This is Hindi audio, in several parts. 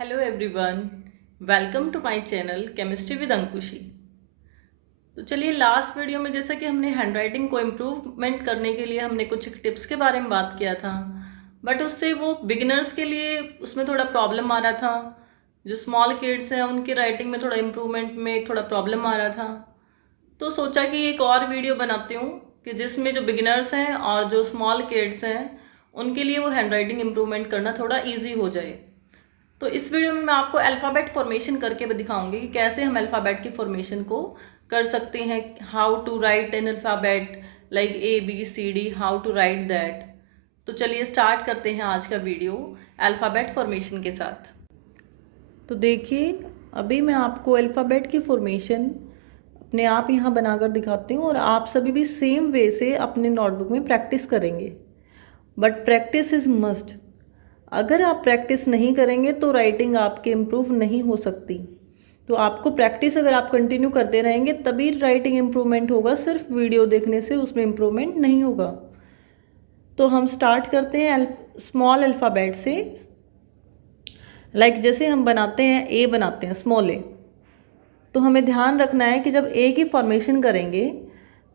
Hello everyone, welcome to my channel chemistry with Ankushi. तो चलिए, लास्ट वीडियो में जैसा कि हमने हैंडराइटिंग को इम्प्रूवमेंट करने के लिए हमने कुछ टिप्स के बारे में बात किया था, बट उससे वो बिगिनर्स के लिए उसमें थोड़ा प्रॉब्लम आ रहा था। जो स्मॉल किड्स हैं उनकी राइटिंग में थोड़ा इम्प्रूवमेंट में थोड़ा प्रॉब्लम आ रहा था। तो सोचा कि एक और वीडियो बनाती हूँ कि जिसमें जो बिगिनर्स हैं और जो स्मॉल किड्स हैं उनके लिए वो हैंडराइटिंग इम्प्रूवमेंट करना थोड़ा ईजी हो जाए। तो इस वीडियो में मैं आपको अल्फ़ाबेट फॉर्मेशन करके भी दिखाऊंगी कि कैसे हम अल्फ़ाबेट की फॉर्मेशन को कर सकते हैं। How to write an alphabet like ABCD, how to write that. तो चलिए स्टार्ट करते हैं आज का वीडियो अल्फ़ाबेट फॉर्मेशन के साथ। तो देखिए, अभी मैं आपको अल्फ़ाबेट की फॉर्मेशन अपने आप यहाँ बनाकर दिखाती हूँ और आप सभी भी सेम वे से अपने नोटबुक में प्रैक्टिस करेंगे। But practice is must. अगर आप प्रैक्टिस नहीं करेंगे तो राइटिंग आपकी इम्प्रूव नहीं हो सकती। तो आपको प्रैक्टिस अगर आप कंटिन्यू करते रहेंगे तभी राइटिंग इम्प्रूवमेंट होगा, सिर्फ वीडियो देखने से उसमें इम्प्रूवमेंट नहीं होगा। तो हम स्टार्ट करते हैं स्मॉल अल्फ़ाबेट से। जैसे हम बनाते हैं ए, बनाते हैं स्मॉल ए, तो हमें ध्यान रखना है कि जब ए की फॉर्मेशन करेंगे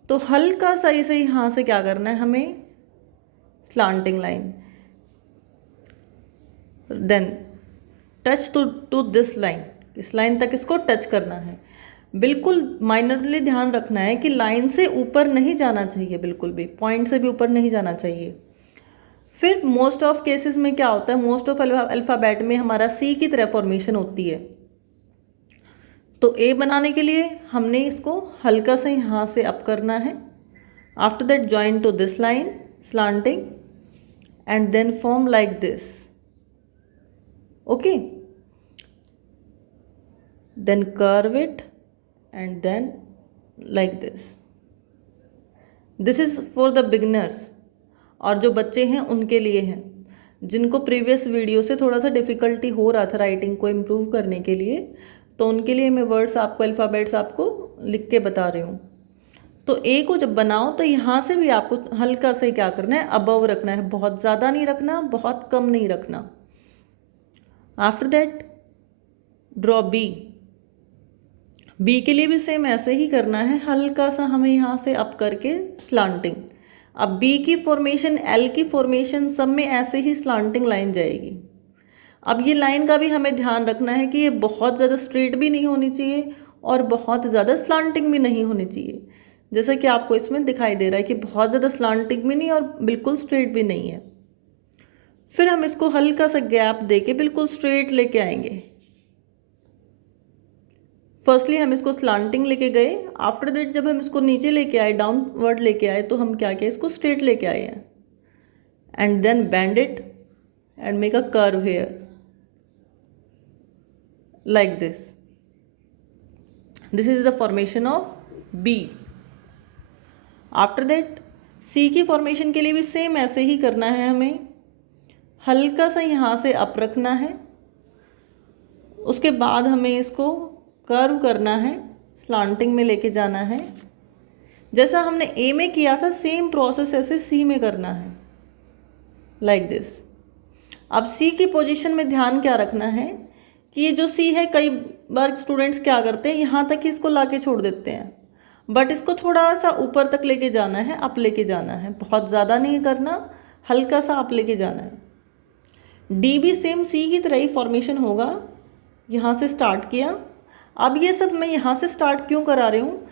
तो हल्का सा इसे यहाँ से क्या करना है, हमें slanting line, then touch to this line, इस लाइन तक इसको टच करना है। बिल्कुल माइनरली ध्यान रखना है कि लाइन से ऊपर नहीं जाना चाहिए, बिल्कुल भी पॉइंट से भी ऊपर नहीं जाना चाहिए। फिर मोस्ट ऑफ केसेस में क्या होता है, मोस्ट ऑफ अल्फ़ाबेट में हमारा सी की तरह फॉर्मेशन होती है। तो ए बनाने के लिए हमने इसको हल्का से यहाँ से अप करना है। After that join to this line slanting and then form like this. Okay, then curve it and then like this is for the beginners। और जो बच्चे हैं उनके लिए हैं, जिनको प्रीवियस वीडियो से थोड़ा सा डिफ़िकल्टी हो रहा था राइटिंग को इम्प्रूव करने के लिए, तो उनके लिए मैं वर्ड्स आपको, अल्फ़ाबेट्स आपको लिख के बता रही हूँ। तो ए को जब बनाओ तो यहाँ से भी आपको हल्का से क्या करना है, अबव रखना है, बहुत ज़्यादा नहीं रखना, बहुत कम नहीं रखना। After that draw B. B के लिए भी सेम ऐसे ही करना है, हल्का सा हमें यहाँ से अप करके स्लांटिंग। अब बी की फॉर्मेशन, एल की फॉर्मेशन, सब में ऐसे ही स्लांटिंग लाइन जाएगी। अब ये लाइन का भी हमें ध्यान रखना है कि ये बहुत ज़्यादा स्ट्रेट भी नहीं होनी चाहिए और बहुत ज़्यादा स्लांटिंग भी नहीं होनी चाहिए। जैसा कि आपको इसमें दिखाई दे रहा है कि बहुत ज़्यादा स्लांटिंग भी नहीं और बिल्कुल स्ट्रेट भी नहीं है। फिर हम इसको हल्का सा गैप दे के बिल्कुल स्ट्रेट लेके आएंगे। फर्स्टली हम इसको स्लांटिंग लेके गए, आफ्टर दैट जब हम इसको नीचे लेके आए, डाउनवर्ड लेके आए, तो हम क्या किया, इसको स्ट्रेट लेके आए हैं and then bend it and make a curve here like this. This is the formation of B. After that C की फॉर्मेशन के लिए भी सेम ऐसे ही करना है, हमें हल्का सा यहाँ से अप रखना है, उसके बाद हमें इसको कर्व करना है, स्लांटिंग में लेके जाना है। जैसा हमने ए में किया था सेम प्रोसेस ऐसे सी में करना है, लाइक दिस। अब सी की पोजीशन में ध्यान क्या रखना है कि ये जो सी है, कई बार स्टूडेंट्स क्या करते हैं, यहाँ तक ही इसको लाके छोड़ देते हैं, बट इसको थोड़ा सा ऊपर तक लेके जाना है, अप लेके जाना है, बहुत ज़्यादा नहीं करना, हल्का सा अप लेके जाना है। डी भी सेम सी की तरह ही फॉर्मेशन होगा। यहाँ से स्टार्ट किया। अब ये सब मैं यहाँ से स्टार्ट क्यों करा रही हूँ,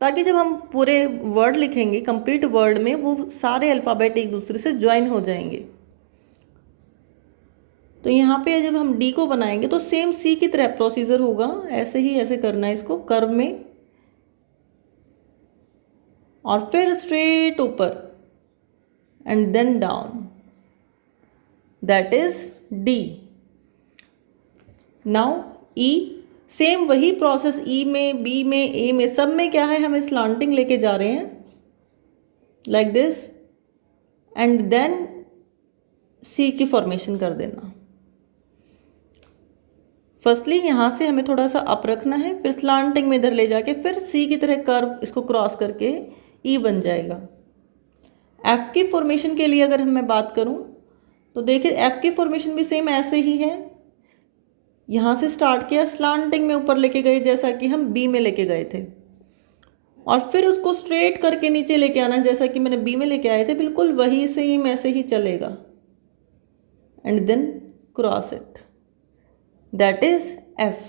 ताकि जब हम पूरे वर्ड लिखेंगे, कंप्लीट वर्ड में वो सारे अल्फ़ाबेट एक दूसरे से ज्वाइन हो जाएंगे। तो यहाँ पे जब हम डी को बनाएंगे तो सेम सी की तरह प्रोसीजर होगा, ऐसे ही ऐसे करना है इसको कर्व में और फिर स्ट्रेट ऊपर and then down, that is D. Now E, same वही प्रोसेस, ई में, बी में, ए में, सब में क्या है, हम स्लांटिंग लेके जा रहे हैं लाइक दिस एंड देन सी की फॉर्मेशन कर देना। फर्स्टली यहाँ से हमें थोड़ा सा अप रखना है, फिर स्लांटिंग में इधर ले जाके फिर सी की तरह कर्व इसको क्रॉस करके ई बन जाएगा। एफ की फॉर्मेशन के लिए अगर मैं बात करूँ तो देखिए, एफ की फॉर्मेशन भी सेम ऐसे ही है, यहाँ से स्टार्ट किया, स्लांटिंग में ऊपर लेके गए जैसा कि हम बी में लेके गए थे, और फिर उसको स्ट्रेट करके नीचे लेके आना जैसा कि मैंने बी में लेके आए थे, बिल्कुल वही सेम ऐसे ही चलेगा, and then cross it, that is F.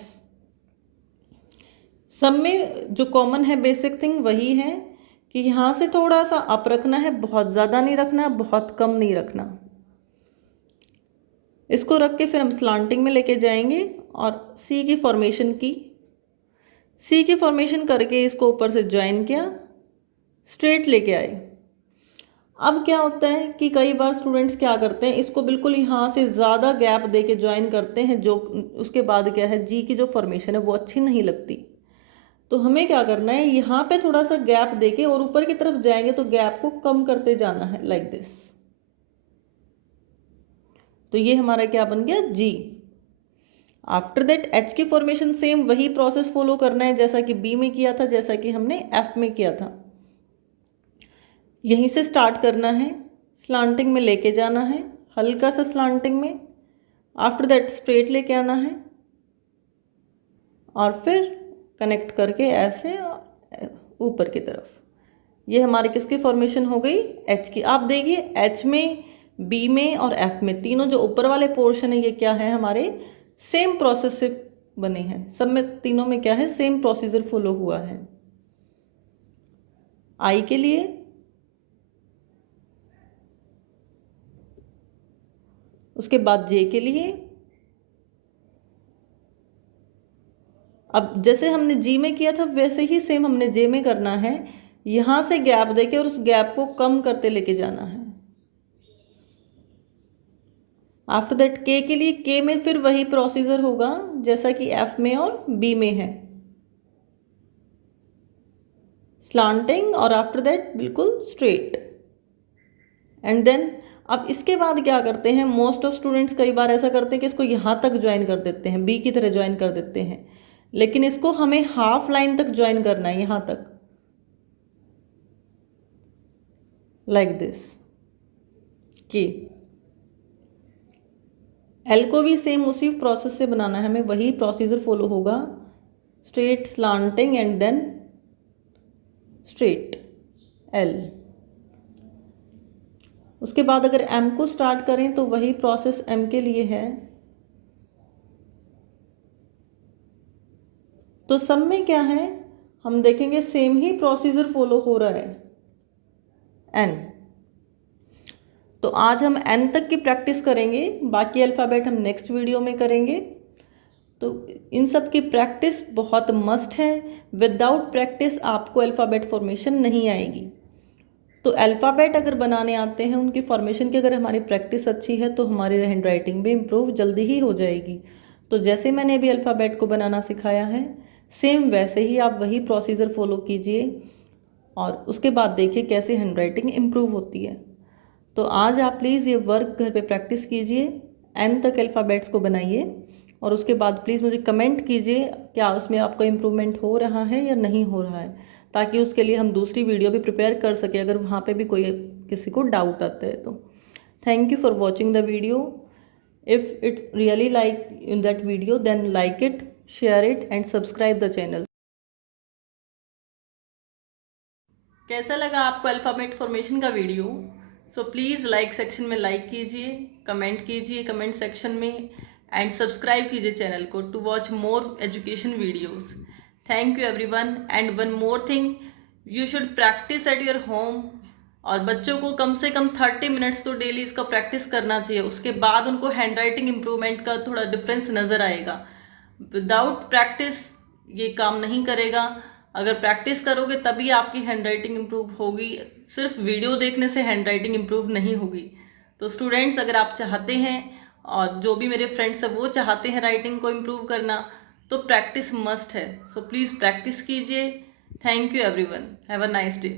सब में जो कॉमन है बेसिक थिंग वही है कि यहाँ से थोड़ा सा अप रखना है, बहुत ज़्यादा नहीं रखना, बहुत कम नहीं रखना। इसको रख के फिर हम स्लांटिंग में लेके जाएंगे और सी की फॉर्मेशन की, सी की फॉर्मेशन करके इसको ऊपर से ज्वाइन किया, स्ट्रेट लेके आए। अब क्या होता है कि कई बार स्टूडेंट्स क्या करते हैं, इसको बिल्कुल यहाँ से ज़्यादा गैप दे के ज्वाइन करते हैं, जो उसके बाद क्या है जी की जो फॉर्मेशन है वो अच्छी नहीं लगती। तो हमें क्या करना है, यहाँ पे थोड़ा सा गैप देके और ऊपर की तरफ जाएंगे तो गैप को कम करते जाना है, लाइक दिस। तो ये हमारा क्या बन गया, जी। आफ्टर दैट एच की फॉर्मेशन सेम वही प्रोसेस फॉलो करना है जैसा कि बी में किया था, जैसा कि हमने एफ में किया था। यहीं से स्टार्ट करना है, स्लांटिंग में लेके जाना है, हल्का सा स्लांटिंग में, आफ्टर दैट स्ट्रेट लेके आना है और फिर कनेक्ट करके ऐसे ऊपर की तरफ। ये हमारी किसकी फॉर्मेशन हो गई, एच की। आप देखिए एच में, बी में और एफ में, तीनों जो ऊपर वाले पोर्शन है ये क्या है, हमारे सेम प्रोसेस से बने हैं। सब में, तीनों में क्या है, सेम प्रोसीजर फॉलो हुआ है। आई के लिए उसके बाद जे के लिए। अब जैसे हमने जी में किया था वैसे ही सेम हमने जे में करना है, यहाँ से गैप देके और उस गैप को कम करते लेके जाना है। आफ्टर दैट के के लिए, के में फिर वही प्रोसीजर होगा जैसा कि एफ में और बी में है, स्लांटिंग और आफ्टर दैट बिल्कुल स्ट्रेट, एंड देन अब इसके बाद क्या करते हैं, मोस्ट ऑफ स्टूडेंट्स कई बार ऐसा करते हैं कि इसको यहाँ तक ज्वाइन कर देते हैं, बी की तरह ज्वाइन कर देते हैं, लेकिन इसको हमें हाफ लाइन तक ज्वाइन करना है, यहाँ तक, लाइक दिस। कि एल को भी सेम उसी प्रोसेस से बनाना है हमें, वही प्रोसीजर फॉलो होगा, straight, slanting and then straight, L. उसके बाद अगर एम को स्टार्ट करें तो वही प्रोसेस एम के लिए है। तो सब में क्या है, हम देखेंगे सेम ही प्रोसीजर फॉलो हो रहा है, एन। तो आज हम एन तक की प्रैक्टिस करेंगे, बाकी अल्फ़ाबेट हम नेक्स्ट वीडियो में करेंगे। तो इन सब की प्रैक्टिस बहुत मस्ट है, विदाउट प्रैक्टिस आपको अल्फ़ाबेट फॉर्मेशन नहीं आएगी। तो अल्फ़ाबेट अगर बनाने आते हैं, उनकी फॉर्मेशन की अगर हमारी प्रैक्टिस अच्छी है तो हमारी हैंड राइटिंग भी इम्प्रूव जल्दी ही हो जाएगी। तो जैसे मैंने अभी अल्फ़ाबेट को बनाना सिखाया है, सेम वैसे ही आप वही प्रोसीजर फॉलो कीजिए और उसके बाद देखिए कैसे हैंड राइटिंग इम्प्रूव होती है। तो आज आप प्लीज़ ये वर्क घर पे प्रैक्टिस कीजिए, एन तक अल्फ़ाबेट्स को बनाइए और उसके बाद प्लीज़ मुझे कमेंट कीजिए क्या उसमें आपका इम्प्रूवमेंट हो रहा है या नहीं हो रहा है, ताकि उसके लिए हम दूसरी वीडियो भी प्रिपेयर कर सकें अगर वहाँ पे भी कोई किसी को डाउट आता है तो। Thank you for watching the video. If it's really like in that video then like it, share it and subscribe the channel. कैसा लगा आपको अल्फ़ाबेट फॉर्मेशन का video? So please like section में लाइक कीजिए कमेंट सेक्शन में, एंड सब्सक्राइब कीजिए चैनल को to watch more education videos. Thank you everyone. And one more thing, you should practice at your home, और बच्चों को कम से कम 30 मिनट्स तो डेली इसका प्रैक्टिस करना चाहिए। उसके बाद उनको हैंड राइटिंग इम्प्रूवमेंट का थोड़ा डिफरेंस नज़र आएगा। विदाउट प्रैक्टिस ये काम नहीं करेगा। अगर प्रैक्टिस करोगे तभी आपकी हैंड राइटिंग इम्प्रूव होगी, सिर्फ वीडियो देखने से हैंड राइटिंग इम्प्रूव नहीं होगी। तो स्टूडेंट्स, अगर आप चाहते हैं और जो भी मेरे फ्रेंड्स हैं वो चाहते हैं राइटिंग को इम्प्रूव करना, तो प्रैक्टिस मस्ट है। सो प्लीज़ प्रैक्टिस कीजिए। Thank you everyone, have a nice day.